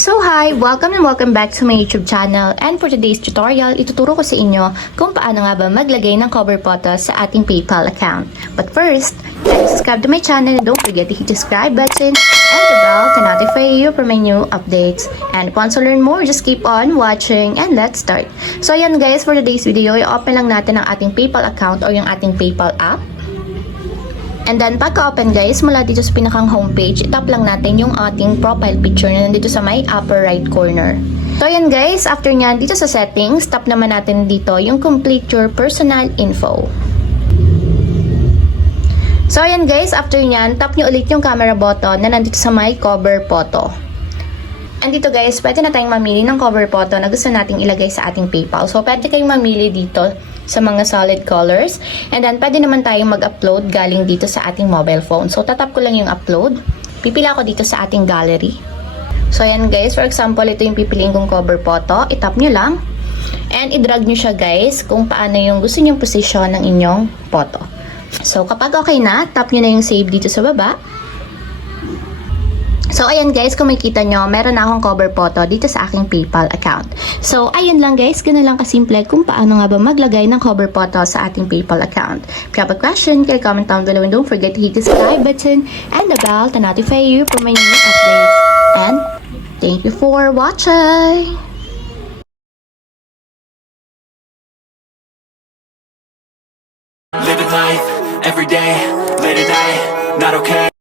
So hi! Welcome and welcome back to my YouTube channel, and for today's tutorial, ituturo ko sa inyo kung paano nga ba maglagay ng cover photo sa ating PayPal account. But first, subscribe to my channel and don't forget to hit the subscribe button and the bell to notify you for my new updates. And if you want to learn more, just keep on watching and let's start. So ayan guys, for today's video, i-open lang natin ang ating PayPal account or yung ating PayPal app. And then, pagka-open guys, mula dito sa pinakang homepage, itap lang natin yung ating profile picture na nandito sa may upper right corner. So, ayan guys, after nyan, dito sa settings, tap naman natin dito yung complete your personal info. So, ayan guys, after nyan, tap nyo ulit yung camera button na nandito sa may cover photo. And dito guys, pwede na tayong mamili ng cover photo na gusto nating ilagay sa ating PayPal. So, pwede kayong mamili dito sa mga solid colors. And then, pwede naman tayong mag-upload galing dito sa ating mobile phone. So, tatap ko lang yung upload. Pipila ko dito sa ating gallery. So, ayan guys. For example, ito yung pipiliin kong cover photo. Itap nyo lang. And i-drag nyo siya guys kung paano yung gusto nyong position ng inyong photo. So, kapag okay na, tap nyo na yung save dito sa baba. So, ayan guys, kung makikita nyo, meron na akong cover photo dito sa aking PayPal account. So, ayan lang guys, ganun lang kasimple kung paano nga ba maglagay ng cover photo sa ating PayPal account. If you have a question, comment down below and don't forget to hit the subscribe button and the bell to notify you for my new updates. And thank you for watching! Living life, every day, late at night, not okay.